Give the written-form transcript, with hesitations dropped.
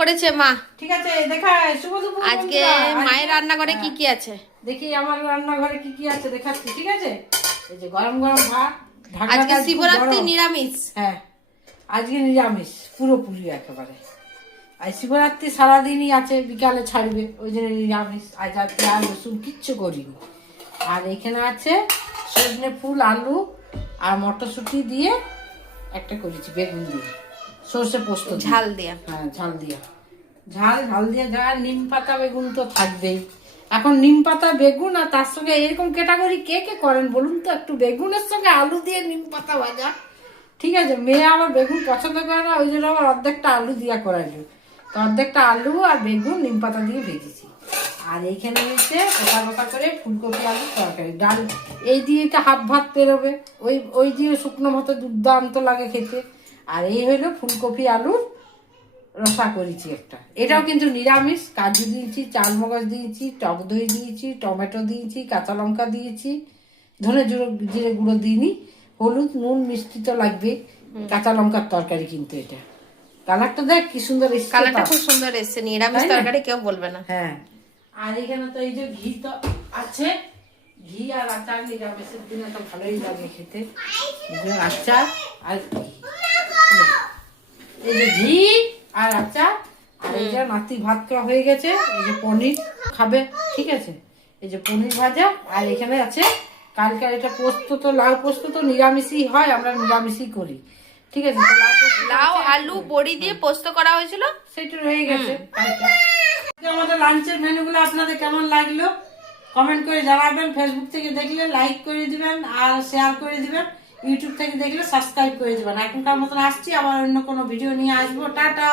করেছে মা। ঠিক আছে দেখা শুভ দুপুর। আজকে মায়ের রান্নাঘরে কি কি আছে দেখি, আমার রান্নাঘরে কি কি আছে দেখাচ্ছি। ঠিক আছে, এই যে গরম গরম ভাত। আজকে শিবরাত্রি নিরামিষ। হ্যাঁ, আজকে নিরামিষ পুরোপুরি একেবারে। আর শিবরাত্রি সারাদিনই আছে, বিকালে ছাড়বে, ওই জন্য নিরামিষ। আজ আর পেঁয়াজ রসুন কিচ্ছু করিনি। আর এখানে আছে সজনে ফুল, আলু আর মটরশুঁটি দিয়ে একটা করেছি, বেগুন দিয়ে সর্ষে পোস্ত ঝাল দিয়া। হ্যাঁ, ঝাল দিয়া, ঝাল দিয়ে যা। নিম পাতা বেগুন তো থাকবেই। এখন নিম পাতা বেগুন আর তার সঙ্গে এরকম ক্যাটাগরি কে কে করেন বলুন তো? একটু বেগুনের সঙ্গে আলু দিয়ে নিম পাতা ভাজা। ঠিক আছে, মেয়ে আমার বেগুন পছন্দ করে না, ওই জন্য আমার অর্ধেকটা আলু দিয়া করাইলো। তো অর্ধেকটা আলু আর বেগুন নিম পাতা দিয়ে ভেজেছি। আর এইখানে হচ্ছে কোথা কোথা করে ফুলকপি আলু তরকারি, ডাল। এই দিয়ে তো হাফ ভাত পেরোবে, ওই দিয়ে শুকনো ভাতে দুর্দান্ত লাগে খেতে। আর এই হইলো ফুলকপি আলুর রসা করেছি একটা। এটাও কিন্তু নিরামিষ। কাজু দিয়েছি, চালমগজ দিয়েছি, টক দই দিয়েছি, টমেটো দিয়েছি, কাঁচা লঙ্কা দিয়েছি, ধনে জিরে গুঁড়ো দিইনি। হলুদ নুন মিষ্টি তো লাগবে। কাঁচা লঙ্কার তরকারি কিন্তু এটা। কালারটা দেখ কি সুন্দর এসছে। কালারটা খুব সুন্দর এসছে, নিরামিষ তরকারি কেউ বলবে না। হ্যাঁ, আর এখানে তো এই যে ঘি তো আছে। ঘি আর আচার নিরামিষের দিনে তো ভালোই লাগে খেতে। আচার আর এই যে ঘি আর আচার। আর এই যে নাতি ভাত খাওয়া হয়ে গেছে। এই যে পনির খাবে। ঠিক আছে, এই যে পনির ভাজা। আর এখানে আছে কালকে এটা পোস্ত, তো লাউ পোস্ত তো নিরামিষই হয়, আমরা নিরামিষই করি। ঠিক আছে, তো লাউ আলু বড়ি দিয়ে পোস্ত করা হয়েছিল, সেটা রয়ে গেছে কালকে। আমাদের লাঞ্চের মেনুগুলো আপনাদের কেমন লাগলো কমেন্ট করে জানাবেন। ফেসবুক থেকে দেখলে লাইক করে দিবেন আর শেয়ার করে দিবেন। ইউটিউব থেকে দেখলে সাবস্ক্রাইব করে দিবেন। এখনকার মতন আসছি, আবার অন্য কোনো ভিডিও নিয়ে আসবো। টাটা।